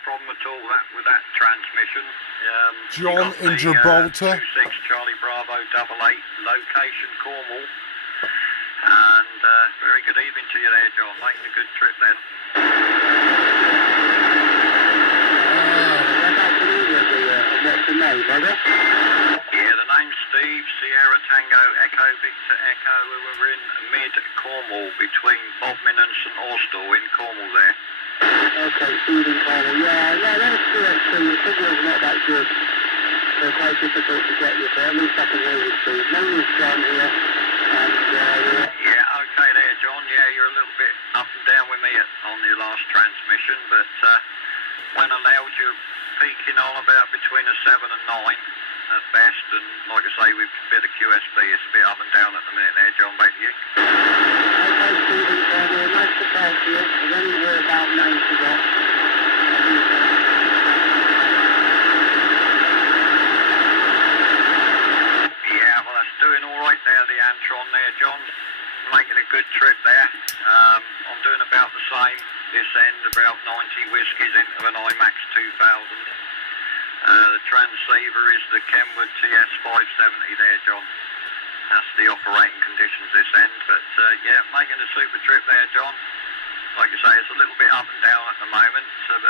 problem at all with that transmission. John in Gibraltar. 26 Charlie Bravo 88, location Cornwall. And very good evening to you there, John. Making a good trip then. What's the name, brother? Yeah, the name's Steve, Sierra Tango, Echo Victor Echo. We're in mid-Cornwall, between Bodmin and St Austell in Cornwall there. Okay, Steve in Cornwall. Yeah, no, that's correct, Steve. The signal's not that good. So quite difficult to get you, but at least I can hear you, Steve. My name's John here, and Yeah, okay there, John. Yeah, you're a little bit up and down with me on your last transmission, but when allowed, you're peaking on about between a 7 and 9 at best, and like I say, with a bit of QSB, it's a bit up and down at the minute there, John. Back to you. okay, Steve in Cornwall. Nice to talk to you. I've only heard about 9 to go. Yeah, well, that's doing all right there, the Antron there, John. Making a good trip there. I'm doing about the same this end, about 90 whiskies into an IMAX 2000. The transceiver is the Kenwood TS570 there, John. That's the operating conditions this end, but yeah, making a super trip there, John. Like I say, it's a little bit up and down at the moment, but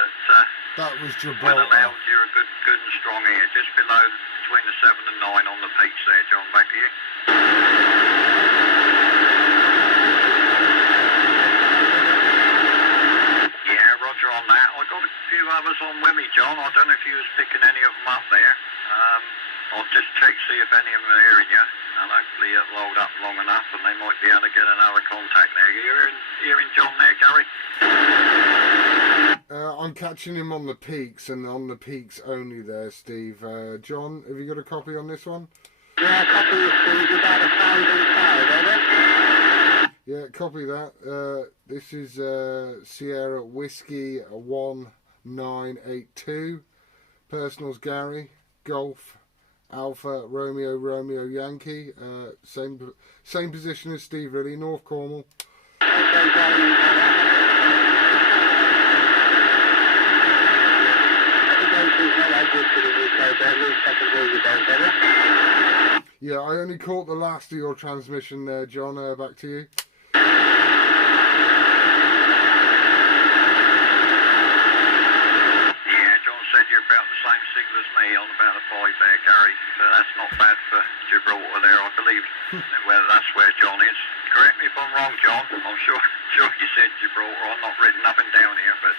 That was when Gibraltar. allowed, you're a good and strong here, just below between the 7 and 9 on the peaks there, John. Back to you. Yeah, roger on that. I got a few others on with me, John. I don't know if you was picking any of them up there. I'll just check, see if any of them are hearing you, and hopefully it'll hold up long enough and they might be able to get another contact there. You hearing John there, Gary? I'm catching him on the peaks, and on the peaks only there, Steve. John, have you got a copy on this one? Yeah, copy of Steve, about 1,005, brother. Yeah, copy that. This is Sierra Whiskey 1982. Personals Gary, Golf, Alpha, Romeo Yankee. Same position as Steve, really, North Cornwall. Okay, Gary. Yeah, I only caught the last of your transmission there, John. Back to you. Yeah, John said you're about the same signal as me on about a 5 there, Gary. So that's not bad for Gibraltar there, I believe. Whether that's where John is. Correct me if I'm wrong, John. I'm sure you said Gibraltar. I've not written nothing down here, but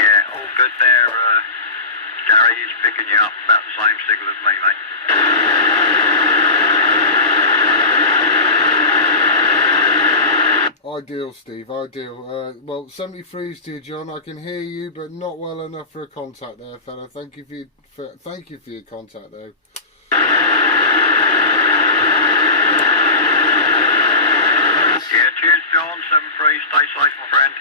yeah, all good there. Gary, he's picking you up about the same signal as me, mate. Ideal, Steve, ideal. Well, 73's to you, John. I can hear you, but not well enough for a contact there, fella. Thank you for your contact, though. Yeah, cheers, John. 73. Stay safe, my friend.